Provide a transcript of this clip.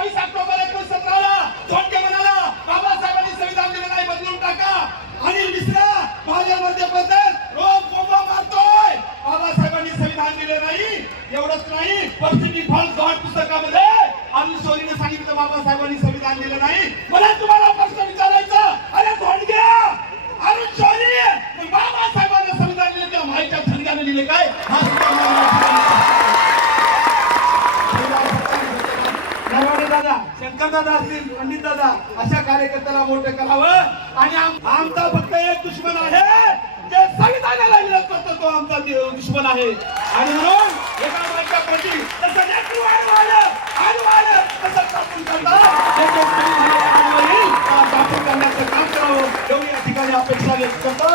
22 October 1917ला धोंडके म्हणाला बाबासाहेबांनी संविधान दिलं नाही, बदलून टाका. अनिल मिश्रा माझ्यामध्ये बदल रोज बोंबा मारतोय. बाबासाहेबांनी संविधान दिलं नाही. एवढंच नाही, पश्चिमी फॉल्स गॉड पुस्तकामध्ये अनिल शोरीने सांगितलं बाबासाहेबांनी संविधान दिलं नाही. मला तुम्हाला प्रश्न विचारायचा, अरे धोंडके, अरुण शौरी बाबासाहेबांना संविधान दिले तेव्हा माईच्या झंड्याने दिले काय? नरवाडे दादा, शंकर दादा असतील, पंडित दादा, अशा कार्यकर्त्याला मोठं करावं. आणि आमचा फक्त एक दुश्मन आहे, जे संविधानाला विरोध करतो तो आमचा दुश्मन आहे. आणि म्हणून एका माईच्याप्रती तसं नेतृत्व आलं तसं कापून करण्याचं काम करावं एवढी या ठिकाणी अपेक्षा व्यक्त करतो.